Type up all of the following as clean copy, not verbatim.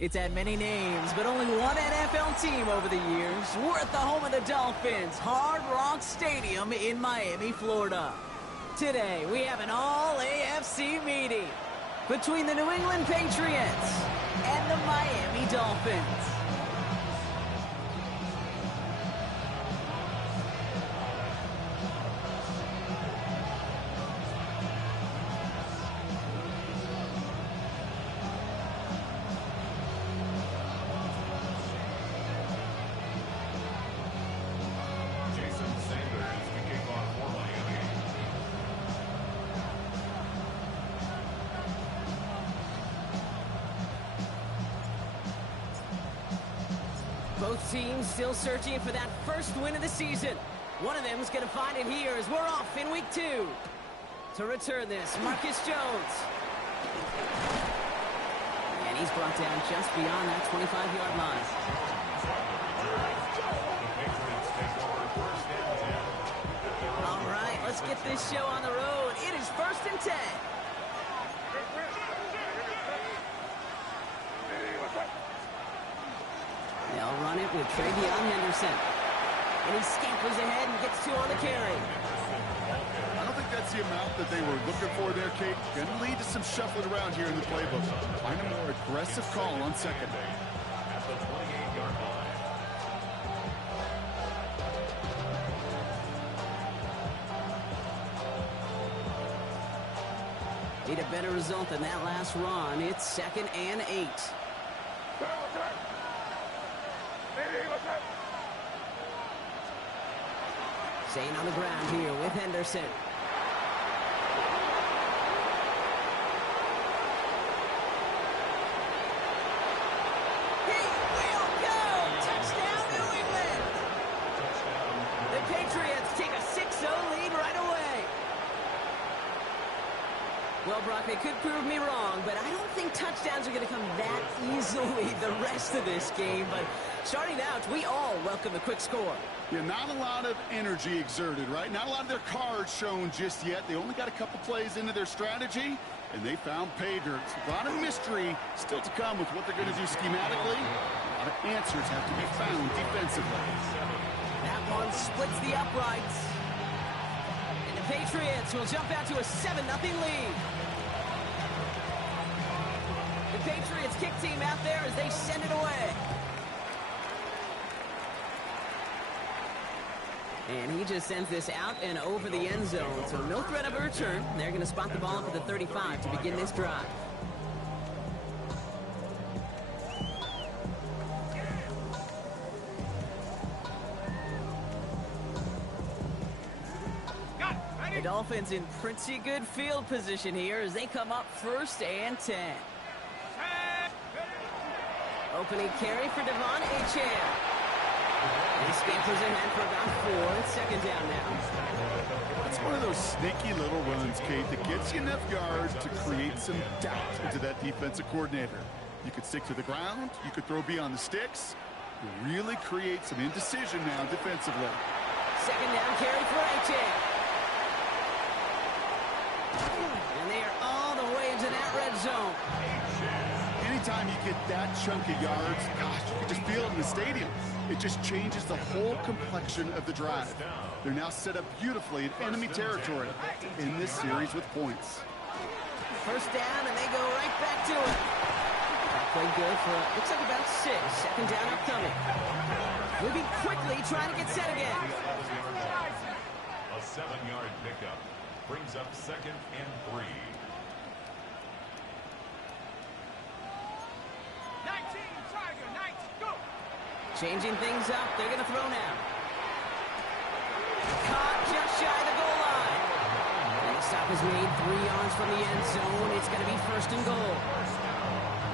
It's had many names, but only one NFL team over the years. We're at the home of the Dolphins, Hard Rock Stadium in Miami, Florida. Today, we have an all-AFC meeting between the New England Patriots and the Miami Dolphins. Both teams still searching for that first win of the season. One of them is going to find it here as we're off in week 2. To return this, Marcus Jones. And he's brought down just beyond that 25-yard line. All right, let's get this show on the road. It is 1st and 10. They'll run it with Travion Henderson. And he scampers ahead and gets 2 on the carry. I don't think that's the amount that they were looking for there, Kate. Going to lead to some shuffling around here in the playbook. Find a more aggressive call on second. At the 28-yard line. Need a better result than that last run. It's 2nd and 8. Staying on the ground here with Henderson. He will go! Touchdown, New England! The Patriots take a 6-0 lead right away. Well, Brock, they could prove me wrong, but I don't think touchdowns are going to come that easily the rest of this game. But starting out, we all welcome the quick score. Yeah, not a lot of energy exerted, right? Not a lot of their cards shown just yet. They only got a couple plays into their strategy, and they found pay dirt. A lot of mystery still to come with what they're going to do schematically. A lot of answers have to be found defensively. That one splits the uprights. And the Patriots will jump out to a 7-0 lead. The Patriots kick team out there as they send it away. And he just sends this out and over the end zone. So no threat of a return. They're going to spot the ball up at the 35 to begin this drive. The Dolphins in pretty good field position here as they come up 1st and 10. Opening carry for Devon Achane. He scampers ahead for about 4. It's 2nd down now. It's one of those sneaky little runs, Kate, that gets you enough yards to create some doubt into that defensive coordinator. You could stick to the ground. You could throw beyond the sticks. You really create some indecision now defensively. 2nd down carry for Achane. And they are all the way into that red zone. Anytime you get that chunk of yards, gosh, you can just feel it in the stadium. It just changes the whole complexion of the drive. They're now set up beautifully in enemy territory in this series with points. 1st down, and they go right back to it. That played good for, looks like about 6. 2nd down upcoming. Moving quickly, trying to get set again. A 7-yard pickup brings up 2nd and 3. Changing things up. They're going to throw now. Caught just shy of the goal line. And the stop is made 3 yards from the end zone. It's going to be 1st and goal.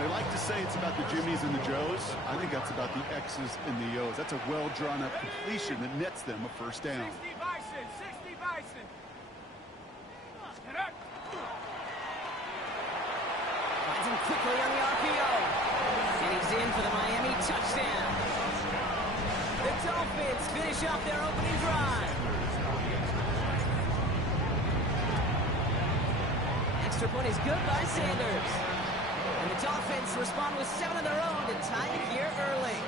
They like to say it's about the Jimmies and the Joes. I think that's about the X's and the O's. That's a well-drawn-up completion that nets them a 1st down. 60 Bison, 60 Bison. Finds him quickly on the RPO. And he's in for the Miami touchdown. The Dolphins finish off their opening drive. Extra point is good by Sanders. And the Dolphins respond with 7 of their own to tie it here early.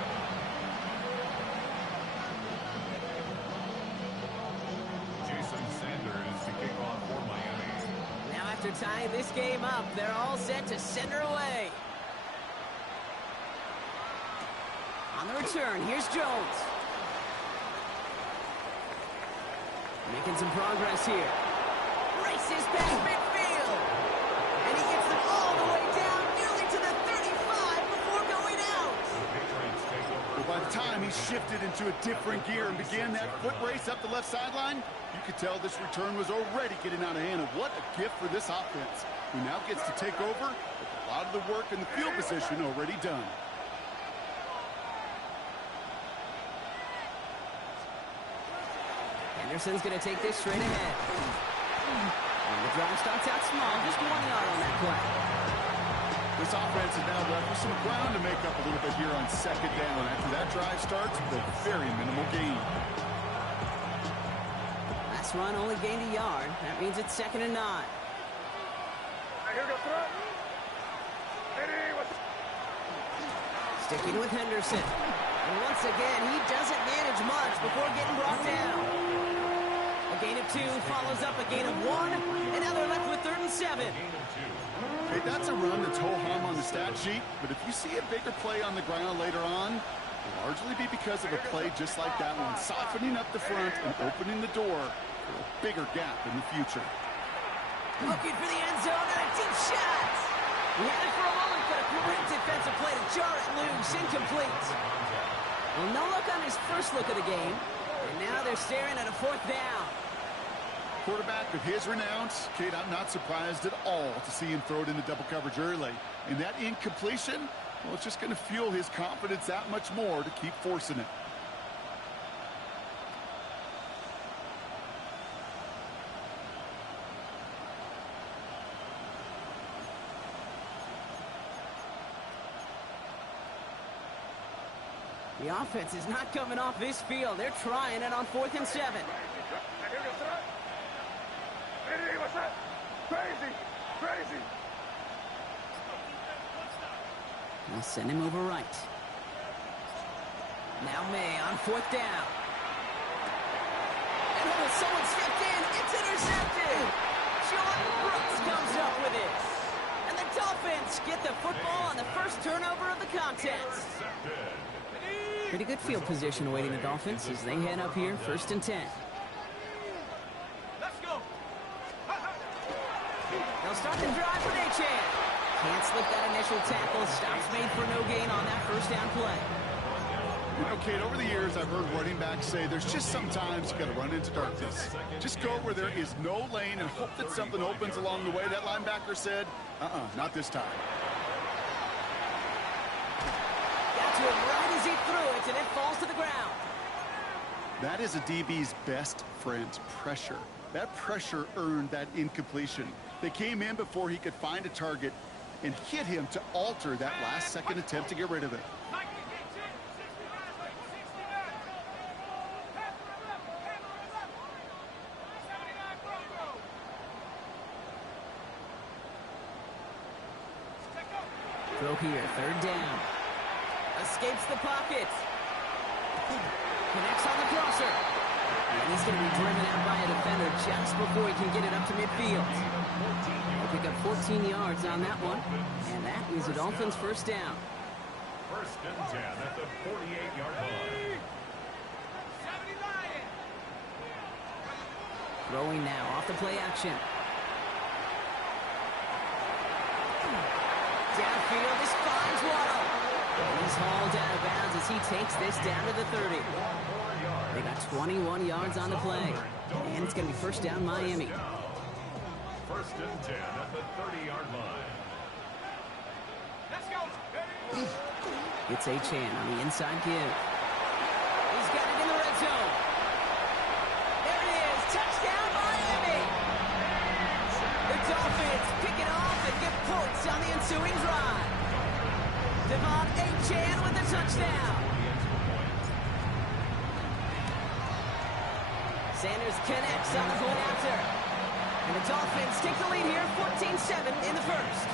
Jason Sanders to kick off for Miami. Now after tying this game up, they're all set to send her away. On the return, here's Jones. Making some progress here. Races past midfield. And he gets them all the way down, nearly to the 35 before going out. Well, by the time he shifted into a different gear and began that foot race up the left sideline, you could tell this return was already getting out of hand. And what a gift for this offense, who now gets to take over with a lot of the work in the field position already done. Anderson's going to take this straight ahead. And the drive starts out small, just 1 yard on that play. This offense is now left with some ground to make up a little bit here on second down. After that drive starts with a very minimal gain. Last run only gained a yard. That means it's 2nd and 9. Sticking with Henderson. And once again, he doesn't manage much before getting brought down. A gain of 2 follows up a gain of 1, and now they're left with 3rd and 7. Hey, that's a run that's ho-hum on the stat sheet, but if you see a bigger play on the ground later on, it'll largely be because of a play just like that one, softening up the front and opening the door for a bigger gap in the future. Looking for the end zone and a deep shot. He had it for a moment, but a great defensive play to jar it loose, incomplete. Well, no luck on his first look of the game, and now they're staring at a 4th down. Quarterback of his renounce, Kate, I'm not surprised at all to see him throw it into double coverage early. And that incompletion, well, it's just going to fuel his confidence that much more to keep forcing it. The offense is not coming off this field. They're trying it on 4th and 7. They'll send him over right. Now May on 4th down. And oh, someone stepped in. It's intercepted. Jordan Brooks comes up with it. And the Dolphins get the football on the first turnover of the contest. Pretty good field position awaiting the Dolphins as they head up here, 1st and 10. Let's go. They'll start the drive with Achan. Can't slip that initial tackle. Stops made for no gain on that 1st down play. You know, Kate, over the years, I've heard running backs say there's just sometimes you got to run into darkness. Just go where there is no lane and hope that something opens along the way. That linebacker said, not this time. Got to him right as he threw it, and it falls to the ground. That is a DB's best friend, pressure. That pressure earned that incompletion. They came in before he could find a target and hit him to alter that last-second attempt to get rid of it. Throw here, 3rd down. Escapes the pocket. Connects on the crosser. And he's going to be driven out by a defender just before he can get it up to midfield. They'll pick up 14 yards on that one. And that is the Dolphins' 1st down. 1st and 10 at the 48-yard line. Throwing now off the play action. Downfield, this finds Waddle. And he's hauled out of bounds as he takes this down to the 30. They got 21 yards on the play. And it's going to be 1st down Miami. 1st and 10 at the 30-yard line. Let's go. It's Achan on the inside give. He's got it in the red zone. There it is. Touchdown Miami. The Dolphins pick it off and get points on the ensuing drive. Devon Achan with the touchdown. Sanders connects on the point after. And the Dolphins take the lead here, 14-7 in the 1st.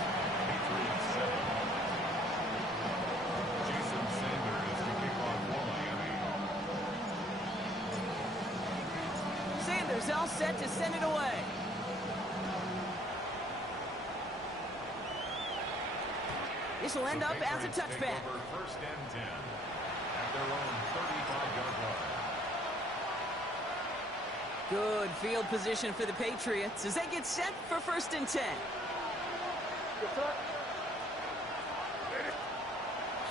Sanders all set to send it away. This will end up as a touchback. First and 10 at their own 35-yard line. Good field position for the Patriots as they get set for first and 10.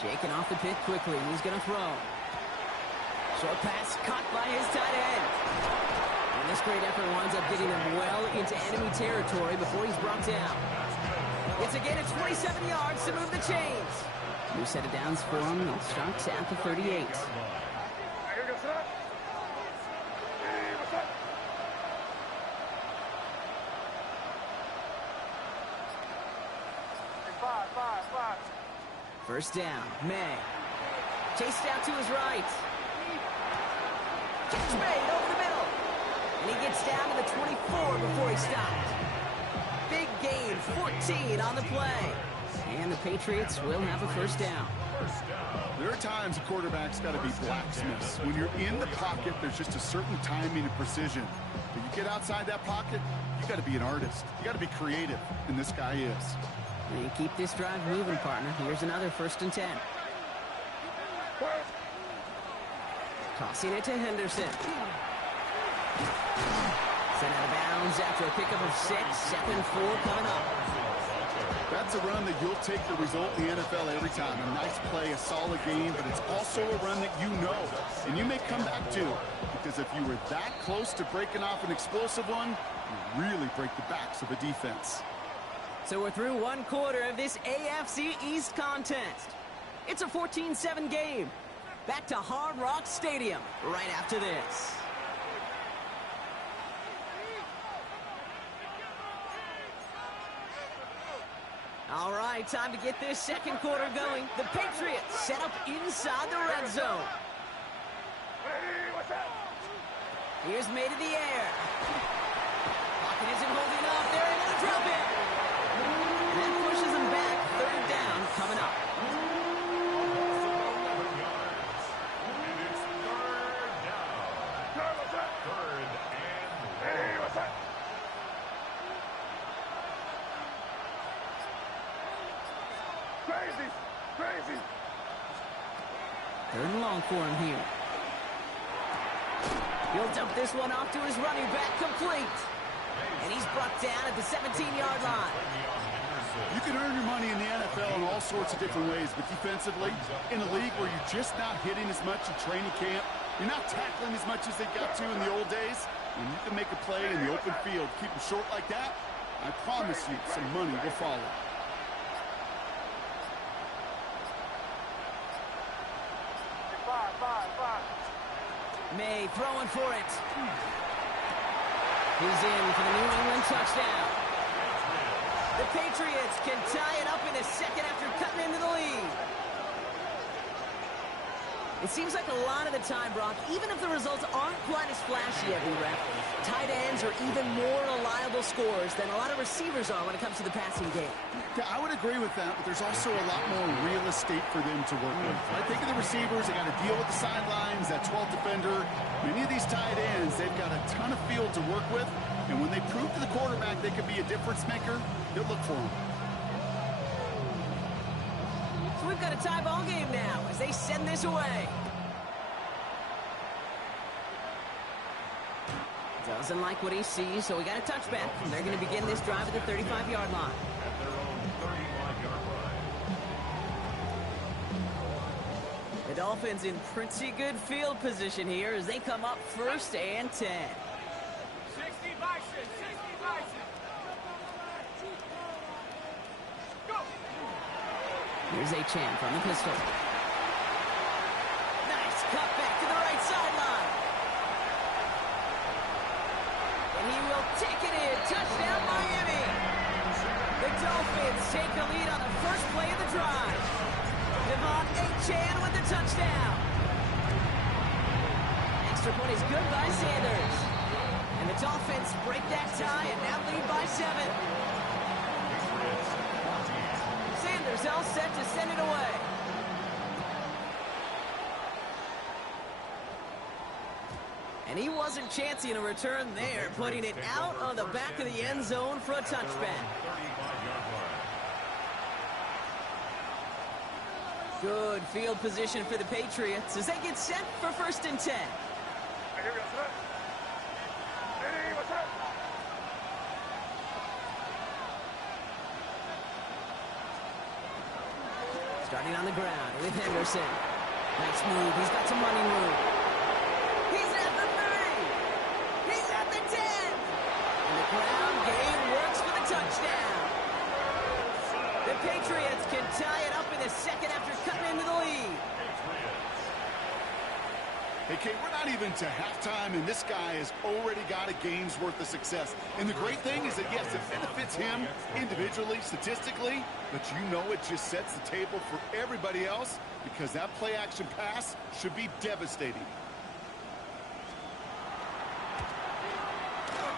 Shaking off the pit quickly. He's going to throw. Short pass caught by his tight end. And this great effort winds up getting him well into enemy territory before he's brought down. It's again at 27 yards to move the chains. New set of downs for him. He'll start at the 38. First down, May. Chased out to his right. Catch made over the middle. And he gets down to the 24 before he stopped. Big gain, 14 on the play. And the Patriots will have a first down. There are times a quarterback's got to be blacksmiths. When you're in the pocket, there's just a certain timing and precision. But you get outside that pocket, you got to be an artist. You got to be creative, and this guy is. And keep this drive moving, partner. Here's another first and 10. Tossing it to Henderson. Sent out of bounds after a pickup of 6. 2nd-4 coming up. That's a run that you'll take the result in the NFL every time. A nice play, a solid game, but it's also a run that you know, and you may come back to. Because if you were that close to breaking off an explosive one, you really break the backs of a defense. So we're through one quarter of this AFC East contest. It's a 14-7 game. Back to Hard Rock Stadium right after this. All right, time to get this second quarter going. The Patriots set up inside the red zone. Here's made in the air. Pocket isn't holding up. They're able to drop it. That pushes them back. Third down coming up. Third and long for him here. He'll dump this one off to his running back, complete. And he's brought down at the 17-yard line. You can earn your money in the NFL in all sorts of different ways, but defensively, in a league where you're just not hitting as much in training camp, you're not tackling as much as they got to in the old days, and you can make a play in the open field, keep them short like that, I promise you some money will follow. May throwing for it. He's in for the New England touchdown. The Patriots can tie it up in a second after cutting into the lead. It seems like a lot of the time, Brock, even if the results aren't quite as flashy every rep, tight ends are even more reliable scorers than a lot of receivers are when it comes to the passing game. Yeah, I would agree with that, but there's also a lot more real estate for them to work with. I think of the receivers, they got to deal with the sidelines, that 12th defender. Many of these tight ends, they've got a ton of field to work with, and when they prove to the quarterback they can be a difference maker, they'll look for them. So we've got a tie ball game now as they send this away. Doesn't like what he sees, so we got a touchback. They're going to begin this drive at the 35-yard line. At their own 35-yard line. The Dolphins in pretty good field position here as they come up first and 10. 60 Bison, 60 Bison. Go. Here's Achane from the pistol. Nice cut back to the right sideline. And he will take it in. Touchdown, Miami. The Dolphins take the lead on the first play of the drive. Devon Achane with the touchdown. Extra point is good by Sanders. And the Dolphins break that tie and now lead by 7. Sanders all set to send it away. And he wasn't chancing a return there, putting it out on the back of the end zone for a touchback. Good field position for the Patriots as they get set for 1st and 10. Starting on the ground with Henderson. Nice move. He's got some running room. He's at the 30. He's at the 10. And the ground game works for the touchdown. The Patriots can tie it up in the second after cutting into the lead. Hey, Kate, we're not even to halftime, and this guy has already got a game's worth of success. And the great thing is that, yes, it benefits him individually, statistically, but you know it just sets the table for everybody else because that play-action pass should be devastating.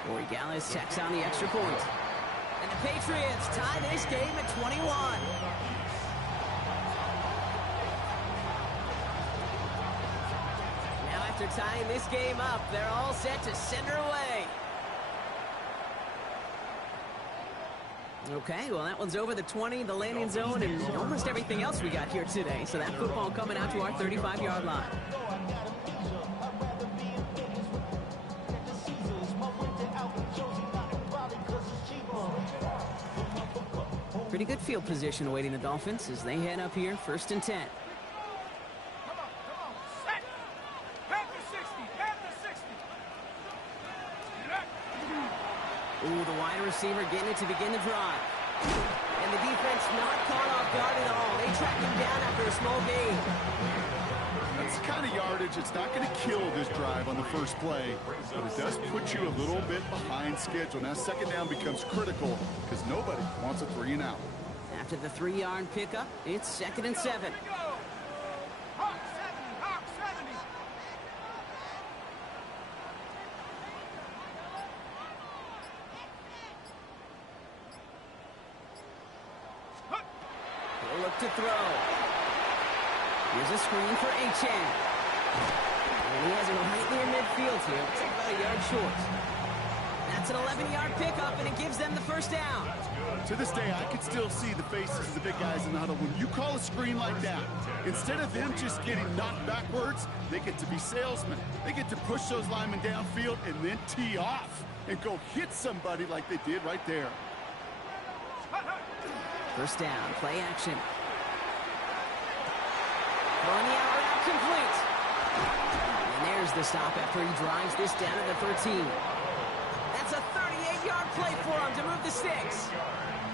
Corey Gallis tacks on the extra point. And the Patriots tie this game at 21. After tying this game up, they're all set to send her away. Okay, well, that one's over the 20, the landing zone, and almost everything else we got here today. So that football coming out to our 35-yard line. Pretty good field position awaiting the Dolphins as they head up here, 1st and 10. Ooh, the wide receiver getting it to begin the drive. And the defense not caught off guard at all. They track him down after a small gain. That's the kind of yardage. It's not going to kill this drive on the first play, but it does put you a little bit behind schedule. Now, 2nd down becomes critical because nobody wants a 3 and out. After the 3-yard pickup, it's 2nd and 7. Look to throw. Here's a screen for Achane. And he has it right near midfield here. It's about a yard short. That's an 11-yard pickup, and it gives them the 1st down. To this day, I can still see the faces of the big guys in the huddle. When you call a screen like that, instead of them just getting knocked backwards, they get to be salesmen. They get to push those linemen downfield and then tee off and go hit somebody like they did right there. 1st down, play action. Throwing the out route complete. And there's the stop after he drives this down to the 13. That's a 38-yard play for him to move the sticks.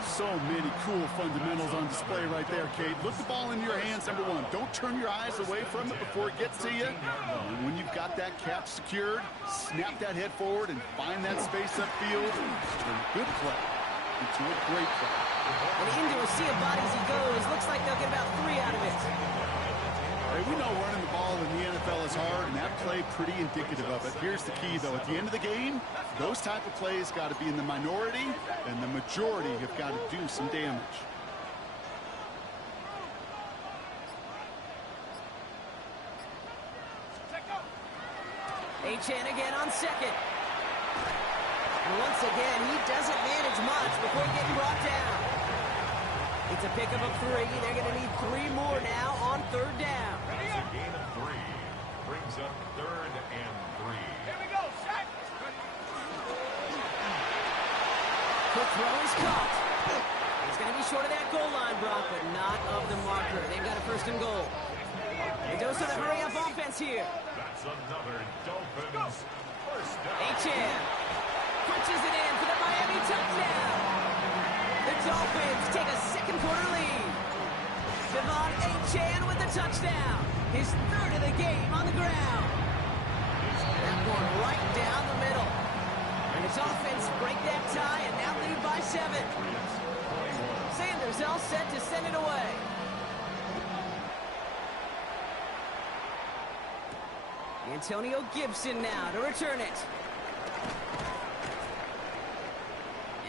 So many cool fundamentals on display right there, Kate. Look the ball in your hands, number one. Don't turn your eyes away from it before it gets to you. And when you've got that catch secured, snap that head forward and find that space upfield. From a good play into a great play. And into a sea of bodies he goes. Looks like they'll get about 3 out of it. Hey, we know running the ball in the NFL is hard, and that play pretty indicative of it. Here's the key, though. At the end of the game, those type of plays got to be in the minority, and the majority have got to do some damage. Achane again on 2nd. And once again, he doesn't manage much before getting brought down. It's a pickup of 3. They're going to need 3 more now on 3rd down. That's a gain of 3. Brings up 3rd and 3. Here we go, Shaq. Quick throw is caught. He's going to be short of that goal line, Brock, but not of the marker. They've got a 1st and goal. They dose of the hurry-up offense here. That's another Dolphins 1st down. Achane punches it in for the Miami touchdown. The Dolphins take a 2nd quarter lead. Devon Achane with the touchdown. His 3rd of the game on the ground. That one right down the middle. And his offense break that tie and now lead by 7. Sanders all set to send it away. Antonio Gibson now to return it.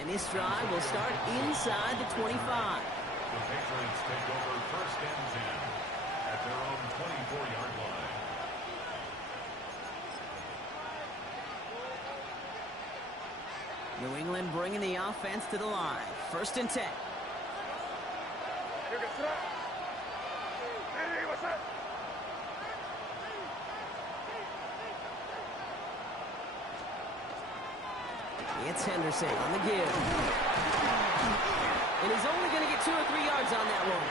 And this drive will start inside the 25. The Patriots take over 1st and 10 at their own 24-yard line. New England bringing the offense to the line. 1st and 10. It's Henderson on the give. And he's only going to get 2 or 3 yards on that one.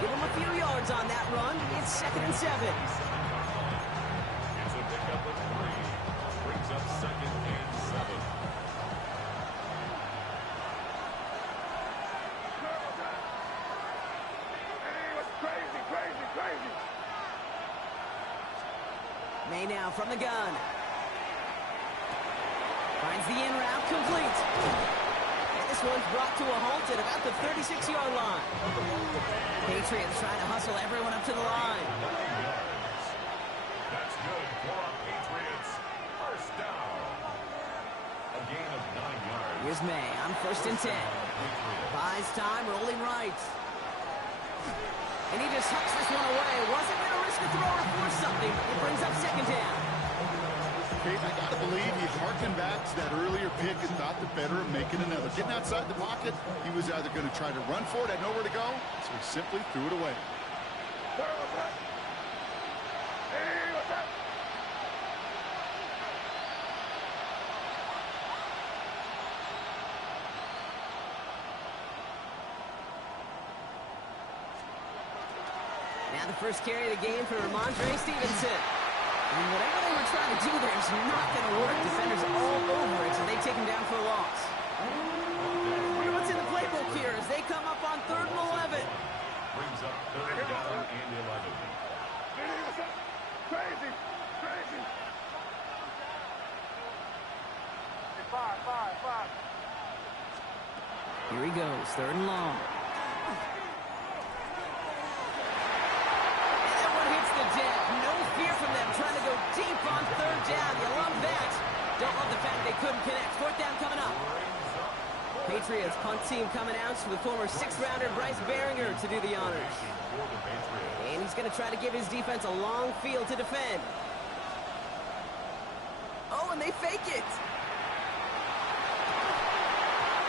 Give him a few yards on that run. It's 2nd and 7. It's a pickup of 3. Brings up 2nd and 7. Crazy. May now from the gun. Finds the in route complete. And this one's brought to a halt at about the 36-yard line. Patriots trying to hustle everyone up to the line. That's good for a Patriots. 1st down. A gain of 9 yards. Here's May on 1st and 10. Buys time, rolling right. And he just hucks this one away. Wasn't going to risk a throw or force something. It brings up 2nd down. Peyton, I got to believe he harkened back to that earlier pick and thought the better of making another. Getting outside the pocket, he was either going to try to run for it, had nowhere to go, so he simply threw it away. Now the first carry of the game for Ramondre Stevenson. And whatever they were trying to do there is not going to work. Defenders all over it, so they take him down for a loss. Wonder what's in the playbook here as they come up on 3rd and 11. Brings up 3rd down and 11. Crazy. 5. Here he goes, 3rd and long. And that one hits the deck. No fear from them trying to go deep on 3rd down. You love that. Don't love the fact they couldn't connect. 4th down coming up. Patriots punt team coming out with former 6th-rounder Bryce Baringer to do the honors. And he's going to try to give his defense a long field to defend. Oh, and they fake it.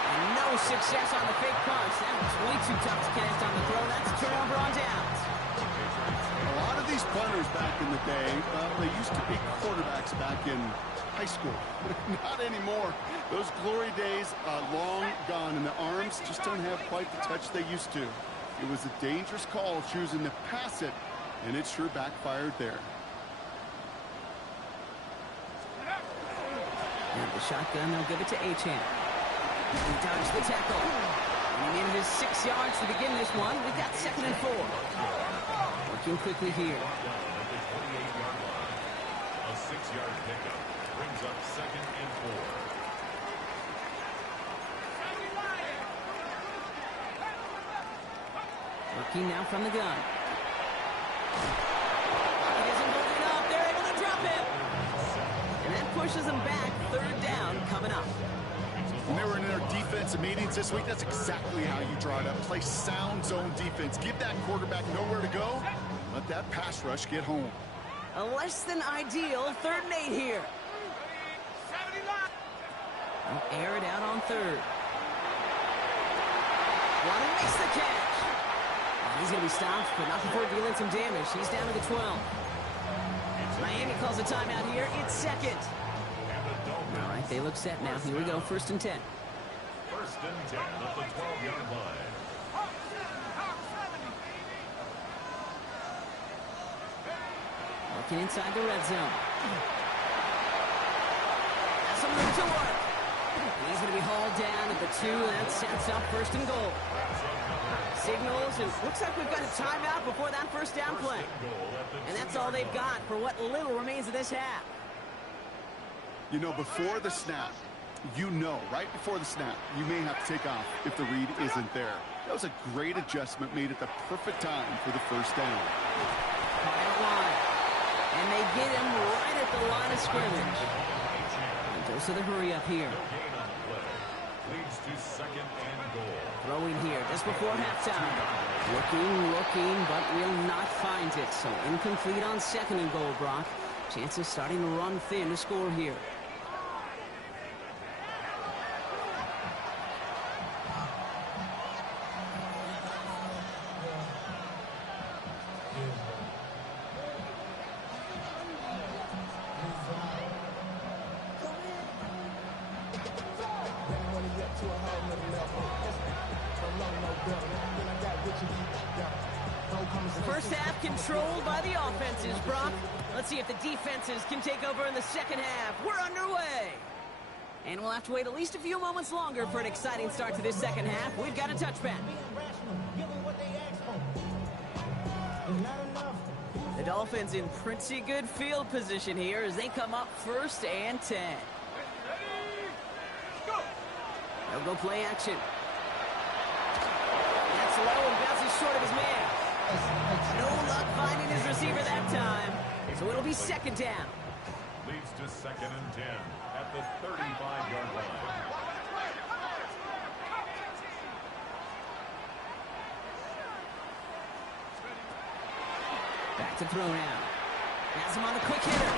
And no success on the fake punch. That was way too tough to connect on the throw. That's a turnover on downs. A lot of these punters back in the day, they used to be quarterbacks back in high school. Not anymore. Those glory days are long gone, and the arms just don't have quite the touch they used to. It was a dangerous call choosing to pass it, and it sure backfired there. And the shotgun, they'll give it to Achane. He dodged the tackle. And he needed his 6 yards to begin this one. We've got 2nd and 4. Working quickly here. A 6-yard pickup brings up 2nd and 4. Working now from the gun. He isn't moving up. They're able to drop him. And that pushes them back. 3rd down coming up. When they were in their defensive meetings this week, that's exactly how you draw it up. Play sound zone defense. Give that quarterback nowhere to go. Let that pass rush get home. A less than ideal 3rd and 8 here. They'll air it out on 3rd. Want to miss the catch. He's going to be stopped, but not before dealing some damage. He's down to the 12. Miami calls a timeout here. It's 2nd. All right, they look set now. Here we go, 1st and 10. 1st and 10 at the 12-yard line. Looking inside the red zone. Has some room to work. He's going to be hauled down at the 2, and that sets up 1st and goal. Signals, and looks like we've got a timeout before that 1st down play. And that's all they've got for what little remains of this half. You know, before the snap, right before the snap, you may have to take off if the read isn't there. That was a great adjustment made at the perfect time for the 1st down. Quiet line. And they get him right at the line of scrimmage. And goes to the hurry up here. Leads to 2nd and goal. Throwing here just before halftime. Looking, but will not find it. So incomplete on 2nd and goal, Brock. Chances starting to run thin to score here. First half controlled by the offenses, Brock. Let's see if the defenses can take over in the second half. We're underway. And we'll have to wait at least a few moments longer for an exciting start to this second half. We've got a touchback. The Dolphins in pretty good field position here as they come up 1st and 10. They'll go play action. That's low and bounces short of his man. No luck finding his receiver that time. So it'll be 2nd down. Leads to 2nd and 10 at the 35-yard line. Back to throw now. Has him on the quick hitter.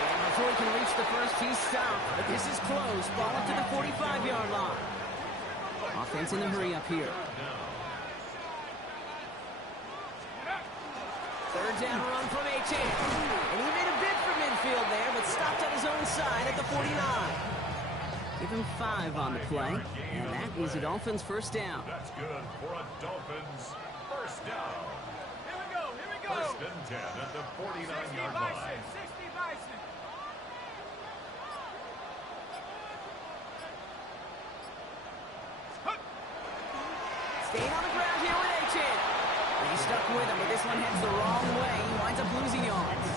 And before he can reach the first, he's stopped. But this is close. Ball up to the 45-yard line. Offense in the hurry up here. 3rd down run from H.A. And he made a bid for midfield there, but stopped at his own side at the 49. Give him 5 on the play. And that is a Dolphins 1st down. That's good for a Dolphins 1st down. Here we go. 1st and 10 at the 49-yard line. 60 Bison. Staying on the ground here with H.A. He's stuck with him, but this one heads the wrong way. He winds up losing yards.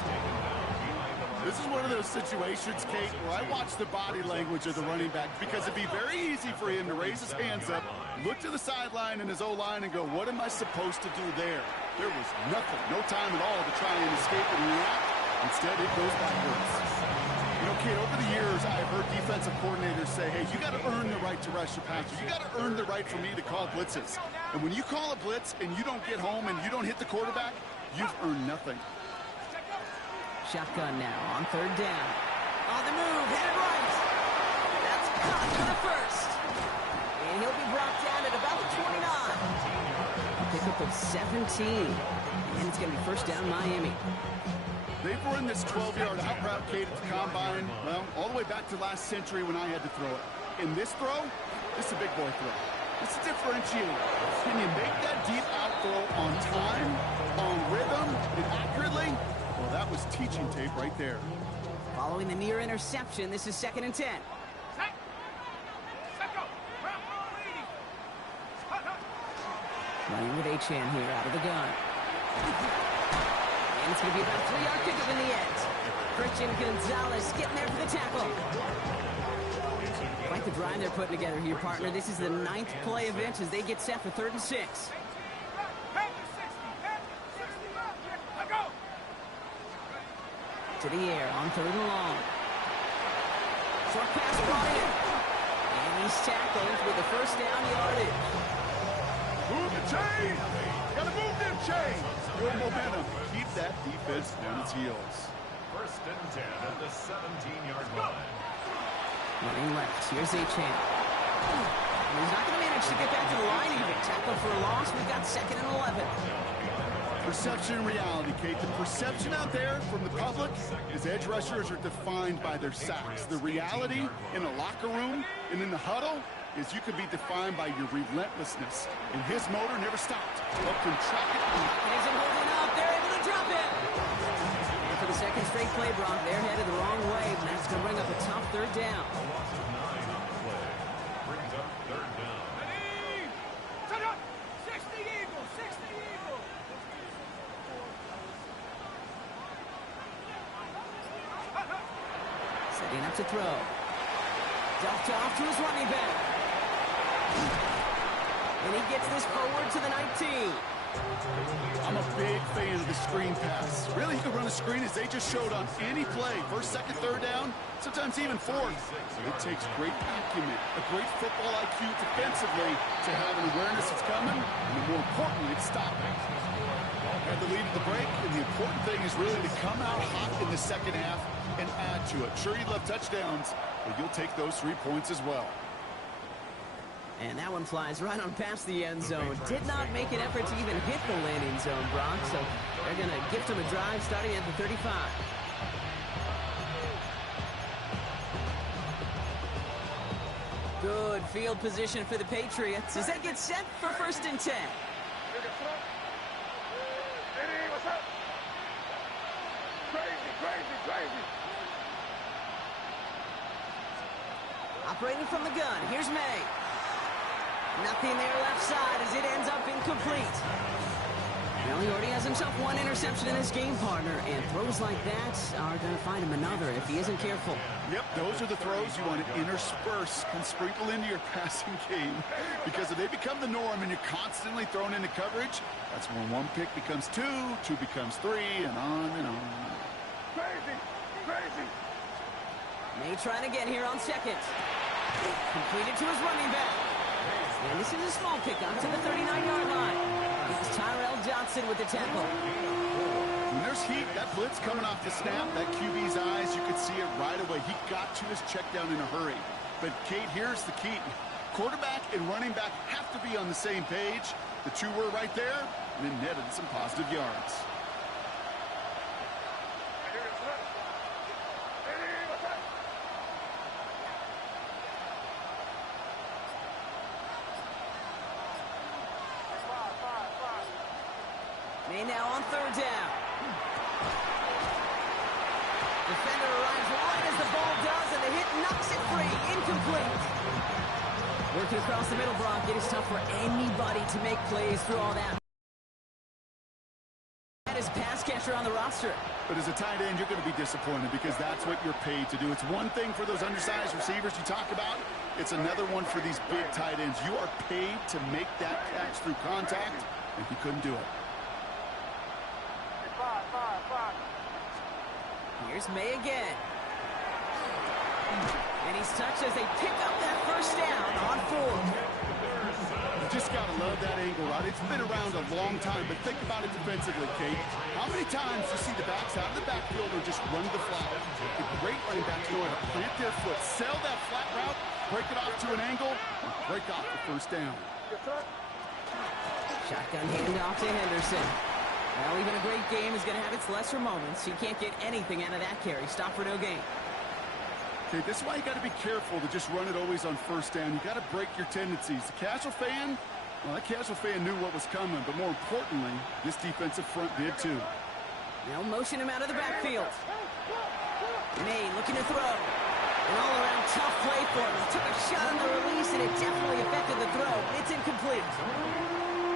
This is one of those situations, Kate, where I watch the body language of the running back because it'd be very easy for him to raise his hands up, look to the sideline and his O-line and go, what am I supposed to do there? There was nothing, no time at all to try and escape and react. Instead, it goes backwards. You know, Kate, over the years, I've heard defensive coordinators say, hey, you got to earn the right to rush your passer. You got to earn the right for me to call blitzes. And when you call a blitz and you don't get home and you don't hit the quarterback, you've earned nothing. Shotgun now on 3rd down. On the move, headed right. That's caught for the 1st. And he'll be brought down at about the 29. Pickup of 17. And it's going to be 1st down Miami. They've run this 12-yard out route, Kate, at the combine, well, all the way back to last century when I had to throw it. In this throw, this is a big boy throw. It's a differentiator. Can you make that deep out throw on time, on rhythm, and accurately? Well, that was teaching tape right there. Following the near interception, this is 2nd and 10. Running with H.A. here out of the gun. And it's going to be about a 3-yard pickup in the end. Christian Gonzalez getting there for the tackle. Quite the drive they're putting together here, partner. This is the 9th play event as they get set for 3rd and 6. To the air on 3rd and long. Short pass brought in. And he's tackled with the 1st down yardage. Move the chain! Gotta move them chains! Good momentum. Keep that defense on its heels. 1st and 10 at the 17-yard line. Running left. Here's H.A. He's not going to manage to get back to the line even. Tackle for a loss. We've got 2nd and 11. Perception and reality, Kate. The perception out there from the public is edge rushers are defined by their sacks. The reality in a locker room and in the huddle is you could be defined by your relentlessness. And his motor never stopped. Helped him track it. Isn't holding up. They're able to drop it. And for the 2nd straight play, Brock, they're headed the wrong way. And that's going to bring up a tough 3rd down. A loss of 9 on the play. Brings up 3rd down. Ready? 60 Eagles, 60 Eagles. Setting up to throw. Dumped off to his running back. And he gets this forward to the 19. I'm a big fan of the screen pass. Really, you can run a screen as they just showed on any play. 1st, 2nd, 3rd down, sometimes even 4th. It takes great acumen, a great football IQ defensively to have an awareness it's coming, and more importantly, to stop it. Had the lead at the break, and the important thing is really to come out hot in the 2nd half and add to it. Sure, you love touchdowns, but you'll take those 3 points as well. And that one flies right on past the end zone. Did not make an effort to even hit the landing zone, Brock. So they're going to gift him a drive starting at the 35. Good field position for the Patriots as they get set for 1st and 10. Hey, what's up? Crazy, crazy, crazy. Operating from the gun, here's May. Nothing there left side as it ends up incomplete. Well, he already has himself one interception in his game, partner, and throws like that are going to find him another if he isn't careful. Yep, those are the throws you want to intersperse and sprinkle into your passing game, because if they become the norm and you're constantly thrown into coverage, that's when one pick becomes two, two becomes three, and on and on. Crazy, crazy. May trying again here on second. Completed to his running back. And this is a small pickup to the 39-yard line. It's Tyrell Johnson with the tackle. When there's heat, that blitz coming off the snap, that QB's eyes, you could see it right away. He got to his check down in a hurry. But, Kate, here's the key. Quarterback and running back have to be on the same page. The two were right there, and it netted some positive yards. May now on third down. Defender arrives right as the ball does, and the hit knocks it free. Incomplete. Working across the middle, Brock. It is tough for anybody to make plays through all that. That is pass catcher on the roster. But as a tight end, you're going to be disappointed because that's what you're paid to do. It's one thing for those undersized receivers you talk about. It's another one for these big tight ends. You are paid to make that catch through contact, and he couldn't do it. Here's May again. And he's touched as they pick up that first down on fourth. You just got to love that angle, right? It's been around a long time, but think about it defensively, Kate. How many times you see the backs out of the backfield or just run the flat? The great running backs know how to plant their foot, sell that flat route, break it off to an angle, and break off the first down. Shotgun handoff to Henderson. Well, even a great game is going to have its lesser moments. You can't get anything out of that carry. Stop for no gain. Okay, this is why you got to be careful to just run it always on first down. You got to break your tendencies. The casual fan, well, that casual fan knew what was coming, but more importantly, this defensive front did too. They'll motion him out of the backfield. May looking to throw. An all-around tough play for him. He took a shot on the release, and it definitely affected the throw. It's incomplete.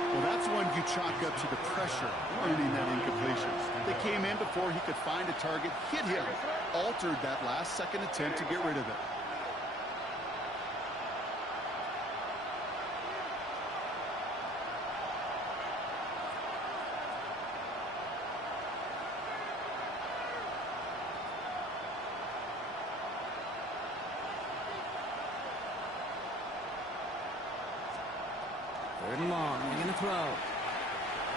Well, that's one you chalk up to the pressure earning that incompletion. They came in before he could find a target, hit him, altered that last-second attempt to get rid of it. Third and long. They're going to throw.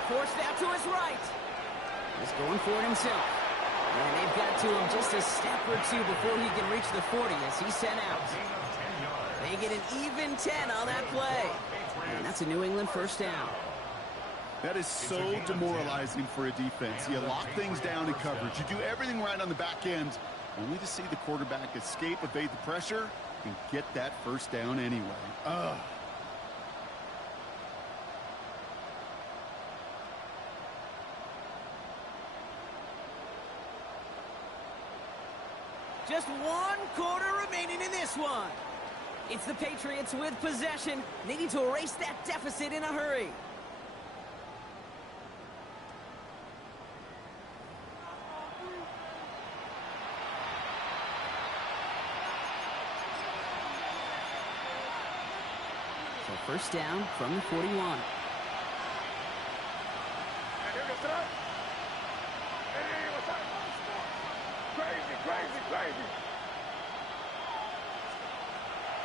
Forced out to his right. He's going for it himself. And they've got to him just a step or two before he can reach the 40 as he's sent out. They get an even 10 on that play. And that's a New England first down. That is so demoralizing for a defense. You lock things down in coverage. You do everything right on the back end, only to see the quarterback escape, evade the pressure, and get that first down anyway. Ugh. Just 1 quarter remaining in this one. It's the Patriots with possession, needing to erase that deficit in a hurry. So first down from the 41. Crazy.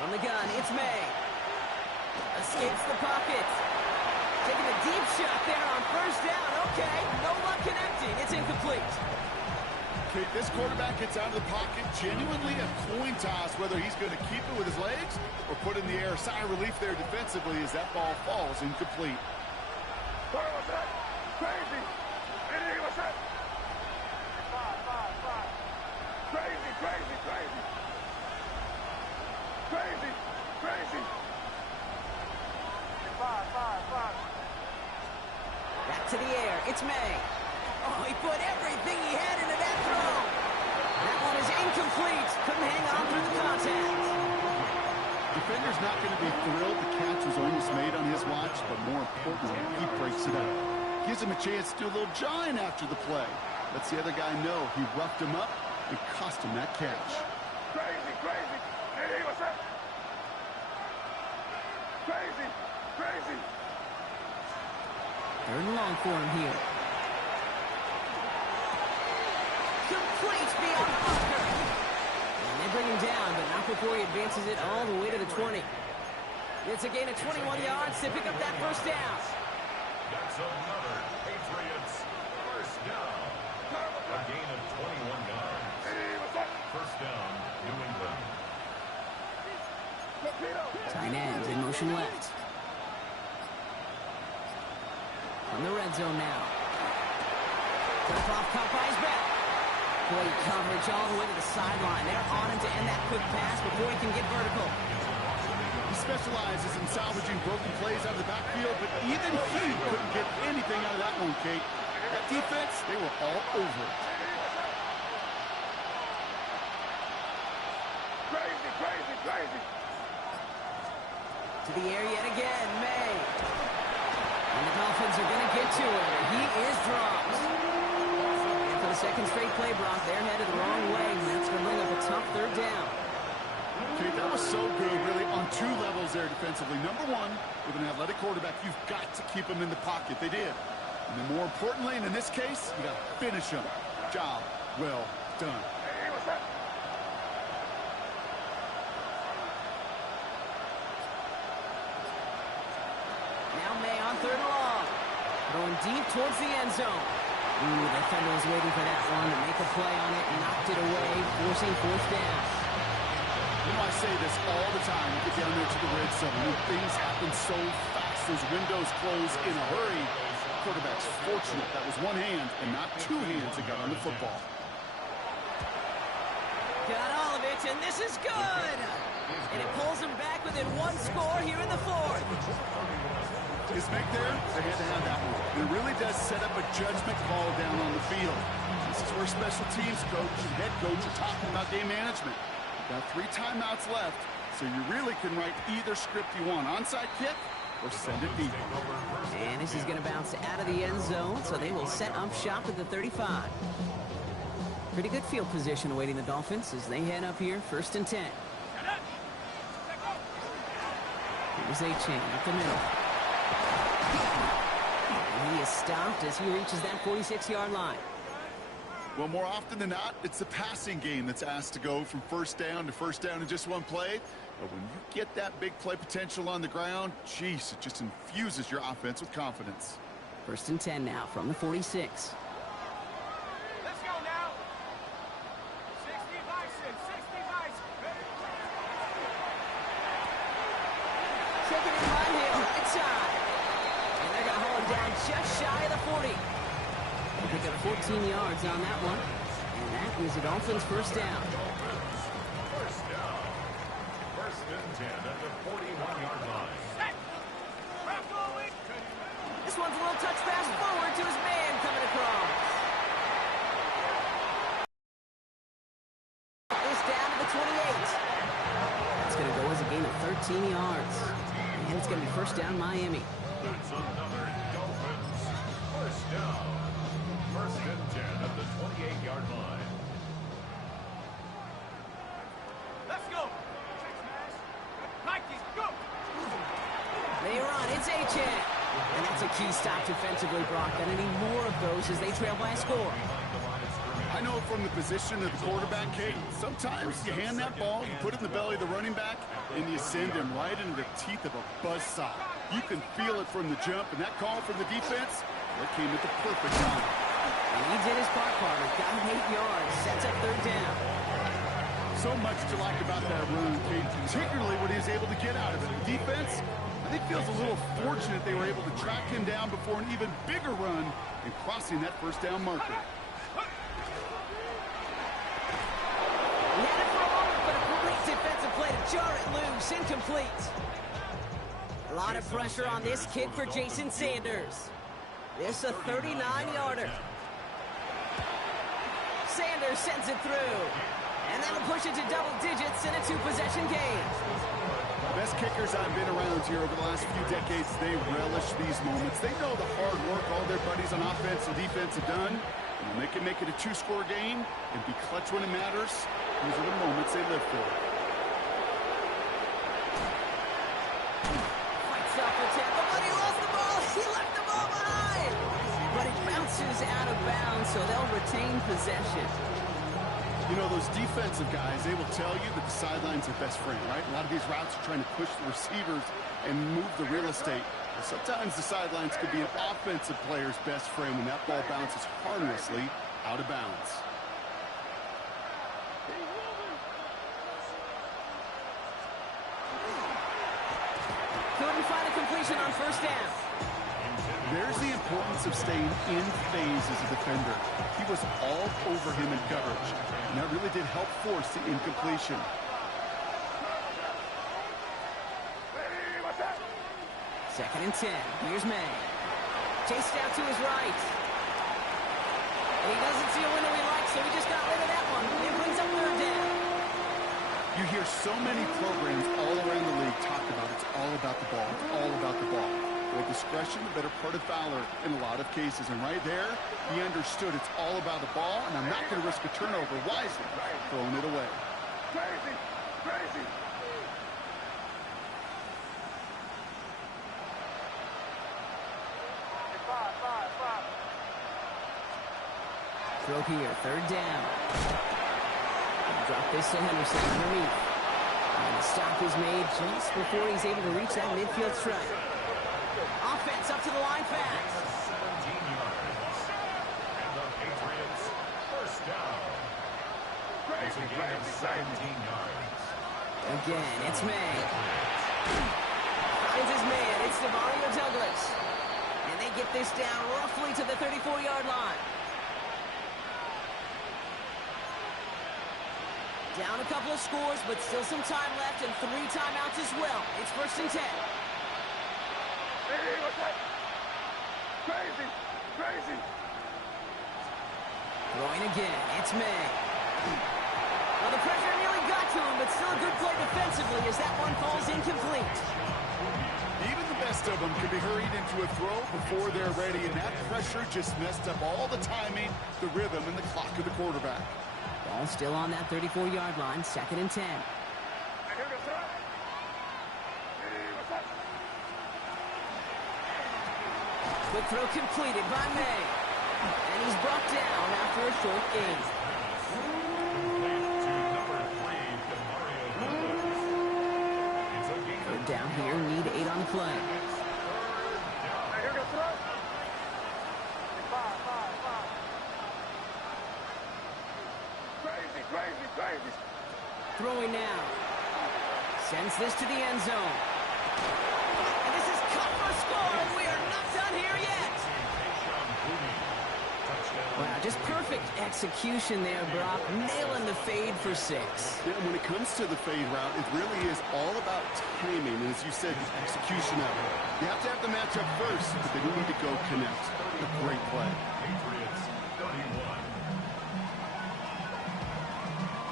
From the gun, it's May. Escapes the pocket. Taking a deep shot there on first down. Okay, no luck connecting. It's incomplete. Okay, this quarterback gets out of the pocket. Genuinely a coin toss whether he's going to keep it with his legs or put it in the air. Sigh of relief there defensively as that ball falls incomplete. What was that? Crazy. Hey, what's that? Crazy. Back to the air. It's May. Oh, he put everything he had into that throw. That one is incomplete. Couldn't hang on through the contact. Defender's not going to be thrilled the catch was almost made on his watch, but more importantly, he breaks it up. Gives him a chance to do a little jawing after the play. Lets the other guy know he roughed him up and cost him that catch. Crazy, crazy. Hey, what's up? Crazy, crazy. Third and long for him here. Complete beyond Bunker. And they bring him down, but not before he advances it all the way to the 20. It's a gain of 21 yards to pick up that first down. That's another Patriots first down. A gain of 21 yards. First down, New England. Tight end in motion left. From the red zone now. Drop off, caught by his back. Great coverage all the way to the sideline. They're on him to end that quick pass before he can get vertical. He specializes in salvaging broken plays out of the backfield, but even he couldn't get anything out of that one, Kate. That defense, they were all over it. Crazy, crazy, crazy. To the air yet again, May. And the Dolphins are going to get to him. He is dropped. And for the second straight play, Brock, they're headed the wrong way, and that's going to bring up a tough third down. Kate, that was so good, really, on two levels there defensively. Number one, with an athletic quarterback, you've got to keep him in the pocket. They did. And then more importantly, and in this case, you got to finish him. Job well done. Hey, what's up? Now May on third and long. Going deep towards the end zone. Ooh, the defender was waiting for that one to make a play on it and knocked it away, forcing fourth down. You know, I say this all the time. You get down there to the red zone. When things happen so fast, those windows close in a hurry. Quarterback's fortunate that was one hand and not two hands that got on the football. Got all of it, and this is good! And it pulls him back within one score here in the fourth. His make there, they had to have that one. It really does set up a judgment call down on the field. This is where special teams coach and head coach are talking about game management. You've got 3 timeouts left, so you really can write either script you want. Onside kick or send it deep. And this is going to bounce out of the end zone, so they will set up shop at the 35. Pretty good field position awaiting the Dolphins as they head up here, 1st and 10. Here's A-Chain up the middle. And he is stopped as he reaches that 46-yard line. Well, more often than not, it's the passing game that's asked to go from first down to first down in just one play. But when you get that big play potential on the ground, geez, it just infuses your offense with confidence. 1st and 10 now from the 46. Let's go now. 60 Bison, 60 Bison. Taking it right here, right side. And they're going to hold him down just shy of the 40. They pick up 14 yards on that one. And that is the Dolphins' first down. First down. 1st and 10 at the 41-yard line. This one's a little touch pass forward to his man coming across. This down to the 28. That's going to go as a gain of 13 yards. And it's going to be first down Miami. That's another Dolphins first down. 1st and 10 at the 28-yard line. Let's go. Nike, go. They run. It's A-Chain. And that's a key stop defensively, Brock. Gonna need more of those as they trail by a score. I know from the position of the quarterback, Kate, sometimes you hand that ball, you put it in the belly of the running back, and you send him right into the teeth of a buzzsaw. You can feel it from the jump, and that call from the defense, that came at the perfect time. And he did his part, Carter. Got him 8 yards. Sets up third down. So much to like about that run, Kate, particularly what he was able to get out of it. The defense, I think, feels a little fortunate they were able to track him down before an even bigger run and crossing that first down marker. He had it for a moment, but a great defensive play to jar it loose. Incomplete. A lot of pressure on this kick for Jason Sanders. This a 39-yarder. Sanders sends it through. And that'll push it to double digits in a two-possession game. Best kickers I've been around here over the last few decades, they relish these moments. They know the hard work all their buddies on offense and defense have done. And when they can make it a two-score game and be clutch when it matters, these are the moments they live for. Fights up for tackle, but he lost the ball. He left the ball behind. But it bounces out of bounds, so they'll retain possession. You know, those defensive guys, they will tell you that the sideline's their best friend, right? A lot of these routes are trying to push the receivers and move the real estate. But sometimes the sidelines could be an offensive player's best friend when that ball bounces harmlessly out of bounds. Couldn't find a completion on first down. There's the importance of staying in phase as a defender. He was all over him in coverage, and that really did help force the incompletion. Second and 10. Here's May. Chased out to his right. And he doesn't see a window he likes, so he just got rid of that one. It brings up third down. You hear so many programs all around the league talk about it's all about the ball. It's all about the ball. Well, discretion, the better part of valor in a lot of cases. And right there, he understood it's all about the ball, and I'm not going to risk a turnover wisely, throwing it away. Crazy! Crazy! Five. Throw here, third down. Drop this to Henderson underneath. And the stop is made just before he's able to reach that midfield strike. Offense up to the line fast. 17 yards. And the Patriots first down. It's a gain of 17 yards. Again, it's May. Finds his man. It's Demario Douglas. And they get this down roughly to the 34-yard line. Down a couple of scores, but still some time left and 3 timeouts as well. It's first and 10. Hey, what's that? Crazy! Crazy! Throwing again. It's May. Well, the pressure nearly got to him, but still a good play defensively as that one falls incomplete. Even the best of them can be hurried into a throw before they're ready, and that pressure just messed up all the timing, the rhythm, and the clock of the quarterback. Ball still on that 34-yard line, second and 10. Quick throw completed by May. And he's brought down after a short gain. Third down here, need 8 on the play. Crazy! Throwing now. Sends this to the end zone. And this is cut for a score, and we are not done here yet. Wow, just perfect execution there, Brock. Nailing the fade for 6. Yeah, when it comes to the fade route, it really is all about timing, and as you said, the execution of it. You have to have the matchup first, but then you need to go connect. A great play. Patriots 31.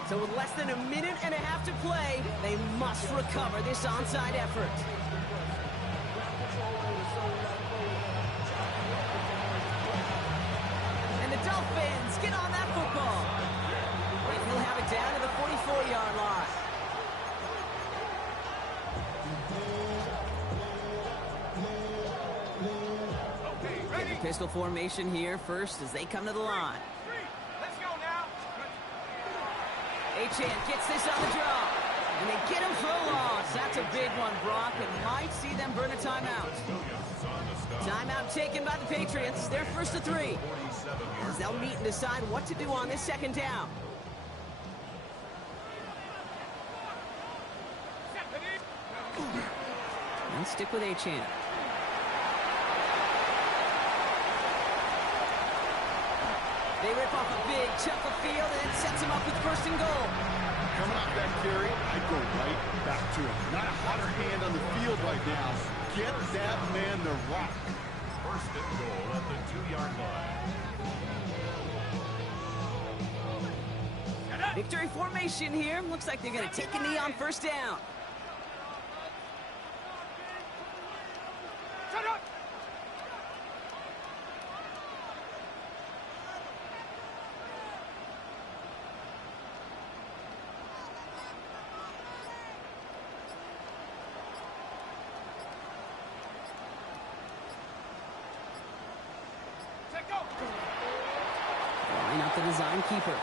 So with less than a minute and a half to play, they must recover this onside effort. And the Dolphins get on that football. And he'll have it down to the 44-yard line. Pistol formation here first as they come to the line. Let's go now! Achane gets this on the draw. And they get him for a loss. That's a big one, Brock, and might see them burn a timeout. Timeout taken by the Patriots. They're first to 3. As they'll meet and decide what to do on this second down. And stick with Achane. They rip off a big chunk of field, and it sets him up with first and goal. Coming off that carry, I'd go right back to it. Not a hotter hand on the field right now. Get that man the rock. First and goal at the Victory formation here. Looks like they're going to take a knee on first down. Shut up! Take go! Line up the design keeper.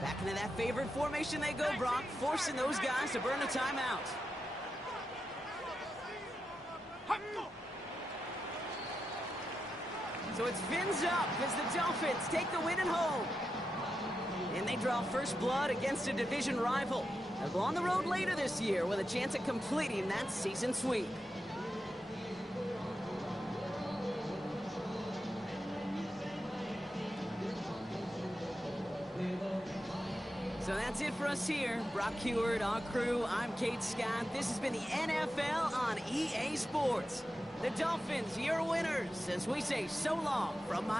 Back into that favorite formation they go, Brock, forcing those guys to burn a timeout. So it's fins up as the Dolphins take the win at home. And they draw first blood against a division rival. They'll go on the road later this year with a chance at completing that season sweep. So that's it for us here. Brock Heward, our crew, I'm Kate Scott. This has been the NFL on EA Sports. The Dolphins, your winners, as we say so long from my